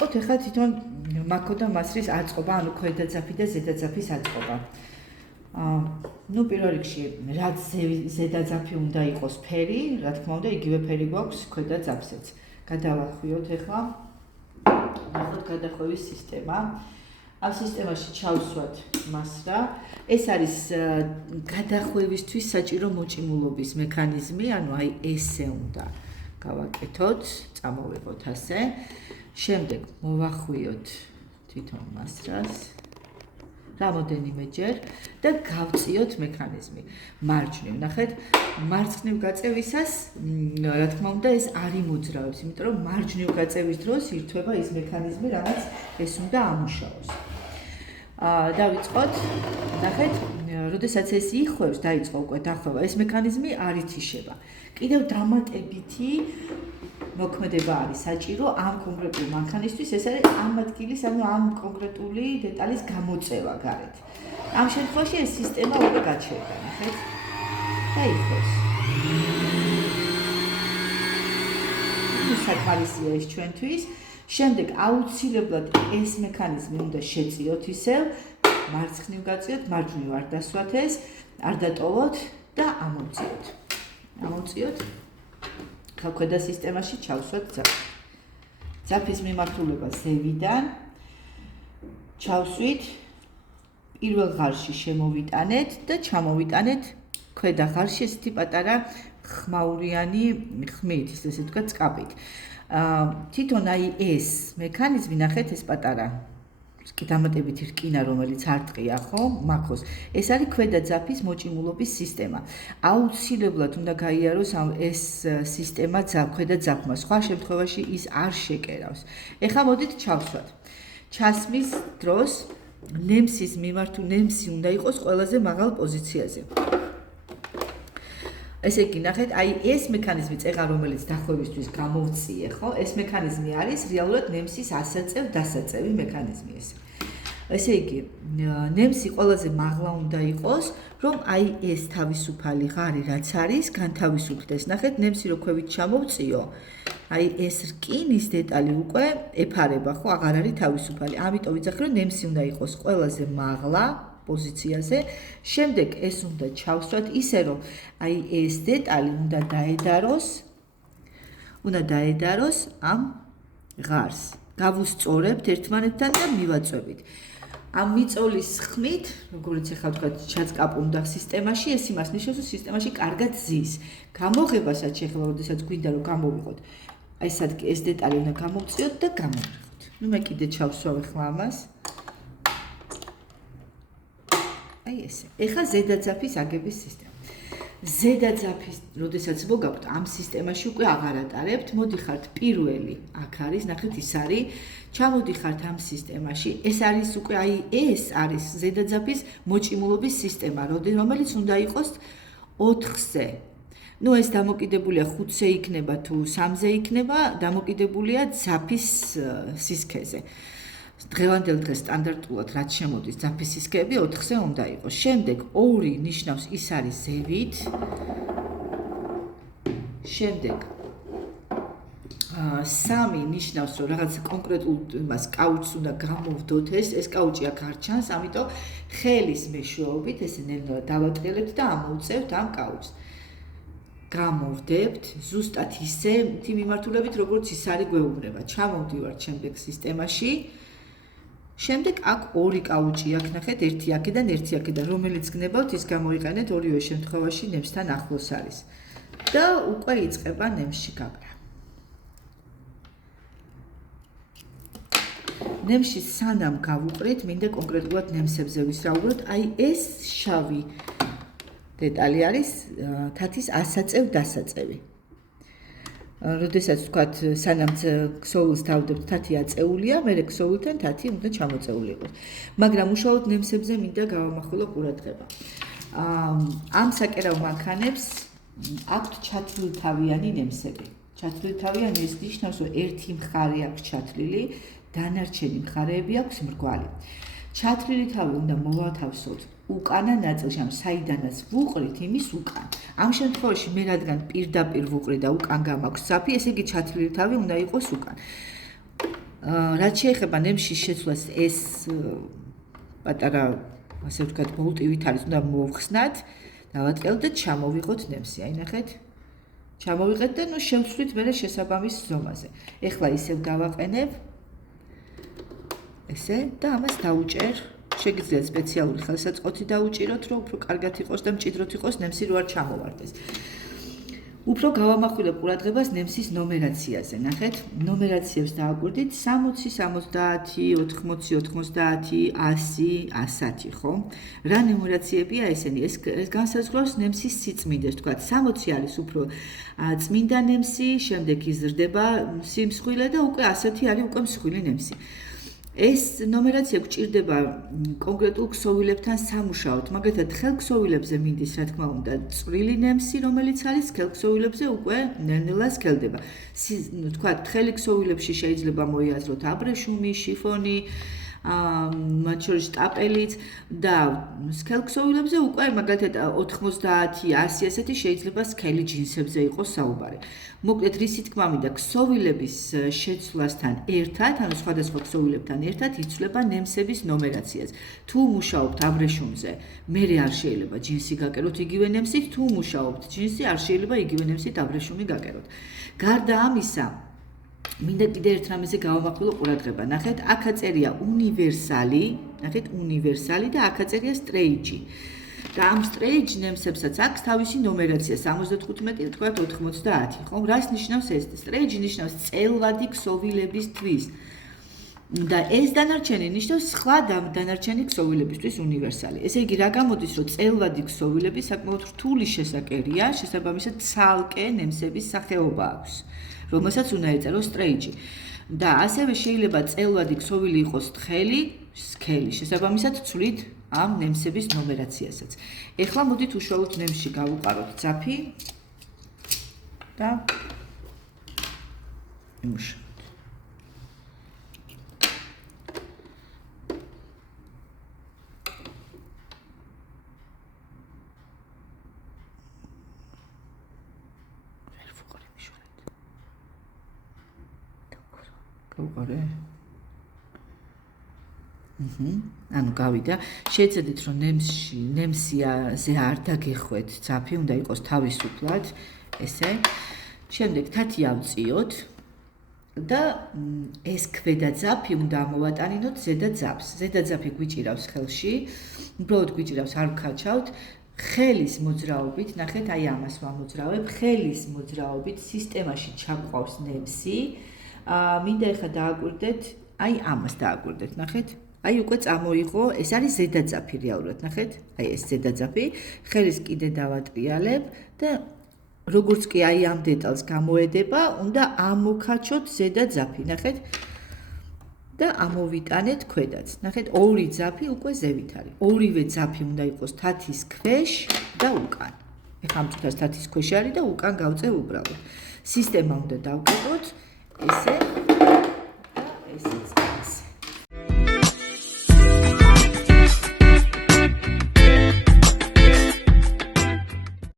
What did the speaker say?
დავიწყოთ ახლა თვითონ მაქო და მასრის აწყობა, ანუ ქვედაძაფი და ზედაძაფის აწყობა. ნუ პირველ რიგში რაც ზედაძაფი უნდა იყოს ფერი, რა თქმა უნდა, იგივე ფერი გვაქვს ქვედაძაფსაც. გადავახვიოთ ახლა. ნახოთ გადახვევის სისტემა. ამ სისტემაში ჩავსვათ მასრა. ეს არის გადახვევისთვის საჭირო მოჭიმულობის მექანიზმი, ანუ აი ესე უნდა გავაკეთოთ, წამოვიღოთ ასე. შემდეგ მოვახვიოთ თვითონ მასრას. რამოდენიმეჯერ და გავწიოთ მექანიზმი. მარჯვნივ, ნახეთ, მარცხნივ გაწევისას, რა თქმა უნდა, ეს არ იმოძრავებს, იმიტომ რომ მარჯვნივ გაწევის დროს ირთვება ის მექანიზმი, რაც ეს უნდა ამუშაოს. დავიწყოთ, ნახეთ, როდესაც ეს იხვევს, დაიწყო უკვე დახვევა, ეს მექანიზმი არ ითიშება. კიდევ დამატებითი მოქმედება არის საჭირო ამ კონკრეტულ მანქანისთვის, ეს არის ამ ადგილის, ანუ ამ კონკრეტული დეტალის გამოწევა გარეთ. ამ შემთხვევაში ეს სისტემა უკვე გაჩერდა, ნახეთ. დაიხვევს. საკმარისია ეს ჩვენთვის. შემდეგ აუცილებლად ეს მექანიზმი უნდა შეწიოთ ისევ, მარცხნივ გაწიოთ, მარჯვნივ არ დასვათ ეს, არ დატოვოთ და ამოვწიოთ. ამოვწიოთ. ხა ქვედა სისტემაში ჩავსვათ ძაფი. ძაფის მიმართულება ზევიდან ჩავსვით, პირველ ღარში შემოვიტანეთ და ჩამოვიტანეთ ქვედა ღარში ესეთი პატარა ხმაურიანი ხმით, ესე ვთქვათ, წკაპით. თვითონ აი ეს მექანიზმი, ნახეთ, ეს პატარა დამატებითი რკინა, რომელიც არტყია, ხო, მაქოს. ეს არის ქვედა ძაფის მოჭიმულობის სისტემა. აუცილებლად უნდა გაიაროს ეს სისტემა ქვედა ძაფმა. სხვა შემთხვევაში ის არ შეკერავს. ეხლა მოდით ჩავსვათ. ჩასმის დროს ნემსი უნდა იყოს ყველაზე მაღალ პოზიციაზე. ესე იგი, ნახეთ, აი ეს მექანიზმი წეღა, რომელიც დახვევისთვის გამოვწიე, ხო? ეს მექანიზმი არის რეალურად ნემსის ასაწევ-დასაწევი მექანიზმი ეს. ესე იგი, ნემსი ყველაზე მაღლა უნდა იყოს, რომ აი ეს თავისუფალი ღარი რაც არის, განთავისუფლდეს. ნახეთ, ნემსი რო ქვევით ჩამოვწიო, აი ეს რკინის დეტალი უკვე ეფარება, ხო? აღარ არის თავისუფალი. ამიტომ ვიძახი, რომ ნემსი უნდა იყოს ყველაზე მაღლა პოზიციაზე. შემდეგ ეს უნდა ჩავსვათ ისე, რომ აი ეს დეტალი უნდა დაედაროს ამ ღარს. გავუსწორებთ ერთმანეთთან და მივაწვევით. ამ მიწოლის ხმით, როგორც ახლა ვთქვათ, ჩაწყაპუნდა სისტემაში, ეს იმას ნიშნავს, რომ სისტემაში კარგად ზის. გამოღებასაც ახლა, როდესაც გვინდა რომ გამოვიღოთ, აი სადღაც ეს დეტალი უნდა გამოვწიოთ და გამოვიღოთ. ნუ მე კიდე ჩავსვავ ახლა ამას. აი ესე. ეხლა ზედაძაფის აგების სისტემა. ზედაძაფის, როდესაც მოგაქვთ ამ სისტემაში უკვე აღარ ატარებთ, მოდიხართ პირველი, აქ არის, ნახეთ, ის არის, ჩამოდიხართ ამ სისტემაში, ეს არის უკვე აი ეს არის ზედაძაფის მოჭიმულობის სისტემა, რომელიც უნდა იყოს 4-ზე. ნუ ეს დამოკიდებულია 5-ზე იქნება თუ 3-ზე იქნება, დამოკიდებულია ძაფის სისქეზე. დღევანდელ დღეს სტანდარტულად რაც შემოდის ძაფის სისქეები 4-ზე უნდა იყოს. შემდეგ 2 ნიშნავს ის არის ზევით. შემდეგ 3 ნიშნავს რომ რაღაც კონკრეტულ იმას კაუჩს უნდა გამოვდოთ ეს კაუჩი აქ არ ჩანს, ამიტომ ხელის მეშვეობით ესე ნელ-ნელა დავატრიალებთ და ამოვწევთ ამ კაუჩს. გამოვდებთ ზუსტად ისე თი მიმართულებით როგორც ის არის გვეუბნება. ჩამოვდივართ შემდეგ სისტემაში. შემდეგ აქ 2 კაუჩი აქვს, ნახეთ, ერთი აქედან, ერთი აქედან, რომელიც გნებავთ, ის გამოიყენეთ ორივე შემთხვევაში ნემსთან ახლოს არის. და უკვე იწყება ნემსში გაკრა. ნემსში სანამ გავუყრით, მინდა კონკრეტულად ნემსებზე ვისაუბროთ, აი ეს შავი დეტალი არის თათის ასაწევ-დასაწევი. როდესაც ვთქვათ, სანამ ქსოვილს დავდებთ, თათი აწეულია, მერე ქსოვილთან თათი უნდა ჩამოწეული იყოს. მაგრამ უშუალოდ ნემსებზე მინდა გავამახვილო ყურადღება. ამ საკერავ მანქანებს აქვთ ჩათვლილთავიანი ნემსები. ჩათვლილთავიანი ეს ნიშნავს, რომ ერთი მხარე აქვს ჩათვლილი, დანარჩენი მხარეები აქვს მრგვალი. ჩათვლილი თავი უნდა მოვათავსოთ უკანა ნაწილში, ამ საიდანაც ვუყრით, იმის უკან. ამ შემთხვევაში მე რადგან პირდაპირ ვუყრი და უკან გამაქვს ძაფი, ესე იგი ჩათვლილი თავი უნდა იყოს უკან. რაც შეეხება ნემსის შეცვლას, ეს პატარა, ასე ვთქვათ, ბოლტივით არის, უნდა მოვხსნათ, დავატკევლოთ და ჩამოვიღოთ ნემსი. აი ნახეთ. ჩამოვიღეთ და შევცვლით მერე შესაბამის ზომაზე. ეხლა ისევ დავაყენებ ესე და ამას დავუჭერ. შეგიძლიათ სპეციალური ხელსაწყოთი დაუჭიროთ, რომ უფრო კარგად იყოს და მჭიდროდ იყოს ნემსი რო არ ჩამოვარდეს. უფრო გავამახვილებ ყურადღებას ნემსის ნომერაციაზე. ნახეთ, ნომერაციებს დააკვირდით 60, 70, 80, 90, 100, 110, ხო? რა ნომერაციებია ესენი? ეს განსაზღვრავს ნემსის სიწმინდეს, თქვათ 60 არის უფრო წმინდა ნემსი, შემდეგ იზრდება სიმსხვილე და უკვე 100 არის უკვე მსხვილი ნემსი. ეს ნომერაცია გვჭირდება კონკრეტულ ქსოვილებთან სამუშაოდ, მაგალითად ხელქსოვილებზე მინდის, რა თქმა უნდა, წვრილი ნემსი, რომელიც არის ხელქსოვილებზე უკვე ნელ-ნელა სქელდება. თქვა, თხელი ქსოვილებში შეიძლება მოიაზროთ აბრეშუმი, შიფონი, მათ შორის ტაპელიც და სქელქსოვილებზე უკვე მაგალითად 90, 100 ესეთი შეიძლება სქელი ჯინსებზე იყოს საუბარი. მოკლედ რისი თქმა მინდა, ქსოვილების შეცვლასთან ერთად, ანუ სხვადასხვა ქსოვილებთან ერთად იცვლება ნემსების ნომერაციას. თუ მუშაობთ აბრეშუმზე, მერე არ შეიძლება ჯინსი გაკეროთ იგივე ნემსით, თუ მუშაობთ ჯინსი, არ შეიძლება იგივე ნემსით აბრეშუმი გაკეროთ. გარდა ამისა, მინდა კიდე ერთ რამეზე გავამახვილო ყურადღება. ნახეთ, აქ აწერია უნივერსალი, ნახეთ, უნივერსალი და აქ აწერია სტრეიჯი. და ამ სტრეიჯ ნემსებსაც აქვს თავისი ნომერაცია 75, თქვათ 90, ხო? რას ნიშნავს ეს? სტრეიჯი ნიშნავს წელვადი ქსოვილების თვის. და ეს დანარჩენი ნიშნავს სხვა დანარჩენი ქსოვილებისთვის უნივერსალი. ესე იგი, რა გამოდის, რომ წელვადი ქსოვილები საკმაოდ რთული შესაკერია, შესაბამისად ცალკე ნემსების სახეობა აქვს, რომელსაც უნდა ეწეროს სტრეიჯი. და ასევე შეიძლება წელვადი ქსოვილი იყოს თხელი, სქელი, შესაბამისად ცვლით ამ ნემსების ნომერაციასაც. ეხლა მოდით უშუალოდ ნემსში გავუყაროთ ძაფი და იმუშავოთ. გავუყარე. ანუ გავიდა, შეეცადეთ რომ ნემსიაზე არ დაგეხვეთ ძაფი, უნდა იყოს თავისუფლად, ესე. შემდეგ თათი ავწიოთ და ეს ქვედა ძაფი უნდა ამოვატანინოთ ზედა ძაფს. ზედა ძაფი გვიჭირავს ხელში, უბრალოდ გვიჭირავს, არ ვქაჩავთ. ხელის მოძრაობით, ნახეთ, აი ამას ვამოძრავებ, ხელის მოძრაობით სისტემაში ჩაყვავს ნემსი. მინდა ეხლა დააკვირდეთ, აი ამას დააკვირდეთ, ნახეთ. აი უკვე წამოიღო, ეს არის ზედა ძაფი რეალურად, ნახეთ? აი ეს ზედა ძაფი, ხელის კიდე დავატრიალებ და როგორც კი აი ამ დეტალს გამოედება, უნდა ამოქაჩოთ ზედა ძაფი, ნახეთ? და ამოვიტანეთ ქვედაც. ნახეთ, ორი ძაფი უკვე ზევით არის. ორივე ძაფი უნდა იყოს თათის ქვეშ და უკან. ეხლა ამ წუთას თათის ქვეშ არის და უკან გავწევ უბრალოდ. სისტემა უნდა დავკეტოთ, ესე და ესეც.